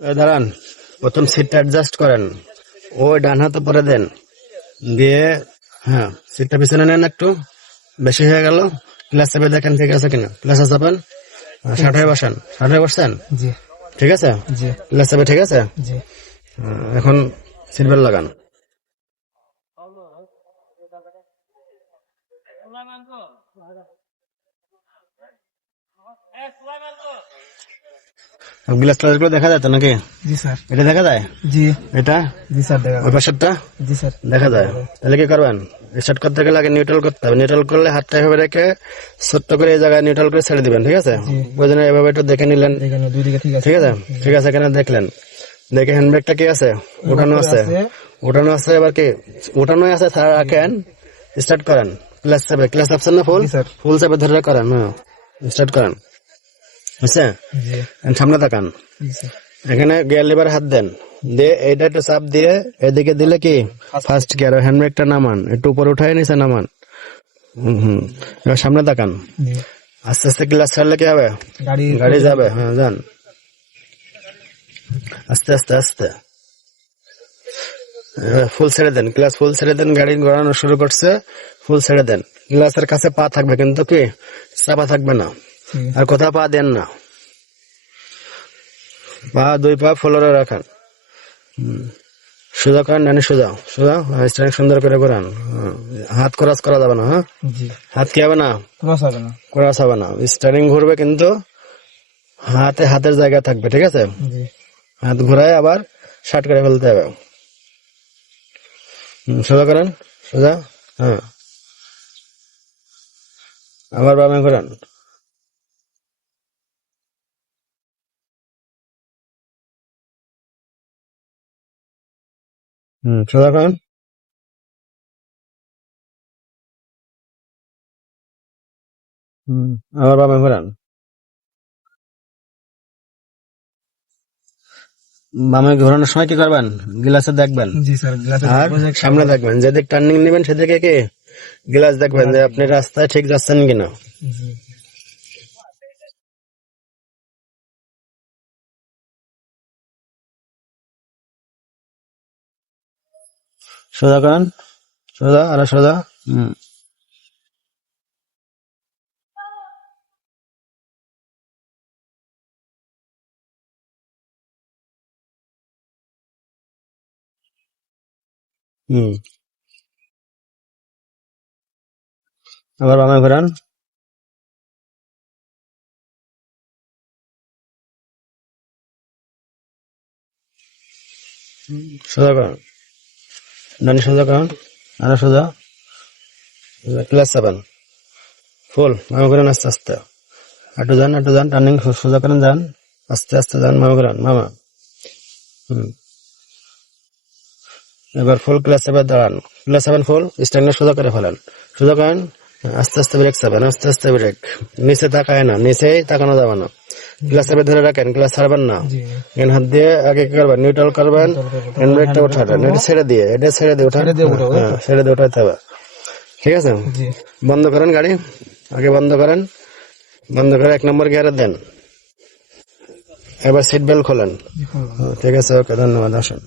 দাঁড়ান, প্রথম সিটটা অ্যাডজাস্ট করেন, ওই ডান হাতে পরে দেন, দিয়ে হ্যাঁ সিটটা পিছনে নেন, একটু বেশি হয়ে গেল। ক্লাস চাপে দেখেন ঠিক আছে কিনা, ক্লাসে চাপেন, 60 বসান, 60 বসছেন, ঠিক আছে, ক্লাস চাপে ঠিক আছে। এখন সিট বেল্ট লাগান। গ্লাস ক্লাস গুলো দেখা যায় তো নাকি? জি স্যার। এটা দেখা যায়? জি। এটা? জি স্যার দেখা ওই পাশেরটা? জি স্যার দেখা যায়। তাহলে কি করবেন, স্টার্ট করতে গেলে আগে নিউট্রাল করতে হবে। নিউট্রাল করলে হাতটা এভাবে রেখে ছোট্ট করে এই জায়গায় নিউট্রাল করে ছেড়ে দিবেন, ঠিক আছে। ওই জন্য এভাবে একটু দেখে নিলেন, ঠিক আছে। ঠিক আছে, এখানে দেখলেন, দেখে হ্যান্ডব্রেকটা কি আছে, উঠানো আছে, উঠানো আছে। এবার কি উঠানোই আছে, ছাড়া রাখেন, স্টার্ট করেন। ক্লাস চাপে, ক্লাস চাপছেন না ফুল, ফুল চাপে ধরে করেন, স্টার্ট করেন, বুঝছে। সামনে তাকান, এখানে গিয়ার লিভার হাত দেন, দিয়ে এইটা একটু চাপ দিয়ে এদিকে দিলে কি ফার্স্ট গিয়ার, হ্যান্ডব্রেকটা নামান, একটু উপরে উঠায় নিচে নামান। এবার সামনে তাকান, আস্তে আস্তে ক্লাস ছাড়লে কি হবে, গাড়ি যাবে। হ্যাঁ যান, আস্তে আস্তে আস্তে ফুল ছেড়ে দেন, ক্লাস ফুল ছেড়ে দেন। গাড়ি ঘোরানো শুরু করছে, ফুল ছেড়ে দেন। গ্লাসের কাছে পা থাকবে কিন্তু কি চাপা থাকবে না, আর কোথাও পা দেন না, পা দুই পা ফ্লোরে রাখান। সোজা করেন, ডানে সোজা, সোজা স্ট্যান্ডিং সুন্দর করে ঘোরান। হাত ক্রস করা যাবে না, হ্যাঁ হাত কি হবে না, ক্রস হবে না। স্টারিং ঘুরবে কিন্তু হাতে হাতের জায়গা থাকবে, ঠিক আছে। হাত ঘুরায় আবার শার্ট করে ফেলতে হবে। সোজা করেন, সোজা, হ্যাঁ আবার বামে ঘোরান। সোজা করেন, আবার বামে ঘোরান। বামে ঘোরানোর সময় কি করবেন, গ্লাসে দেখবেন, আর সামনে দেখবেন, যেদিক টার্নিং নেবেন সেদিকে কি গ্লাস দেখবেন যে আপনি রাস্তায় ঠিক যাচ্ছেন কিনা। সোজা করেন, সোজা, আর সোজা। আবার বামে ঘোরান, সোজা করেন, ডানি সোজা করেন, আর সোজা, ক্লাস 7 ফুল বামে ঘোরান, আস্তে আস্তে একটু যান, একটু যান, টার্নিং সোজা করেন, যান আস্তে আস্তে, যান বামে ঘোরান, মামা। এবার ফুল ক্লাস 7 দাঁড়ান, ক্লাস 7 ফুল স্ট্যান্ডে সোজা করে ফেলেন, সোজা করেন, আস্তে আস্তে ব্রেক চাবেন, আস্তে আস্তে ব্রেক, নিচে তাকায় না, নিচেই তাকানো যাবে না। ক্লাস 7 ধরে রাখেন, ক্লাস ছাড়বেন না। এখানে হাত দিয়ে আগে কি করবেন, নিউট্রাল করবেন, হ্যান্ড ব্রেকটা উঠাবেন, এটা ছেড়ে দিয়ে, এটা ছেড়ে দিয়ে উঠান, ছেড়ে দিয়ে উঠাতে হবে, ঠিক আছে। বন্ধ করেন গাড়ি, আগে বন্ধ করেন, বন্ধ করে 1 নম্বর গিয়ারে দেন। এবার সিট বেল্ট খোলেন, ঠিক আছে, ওকে, ধন্যবাদ, আসুন।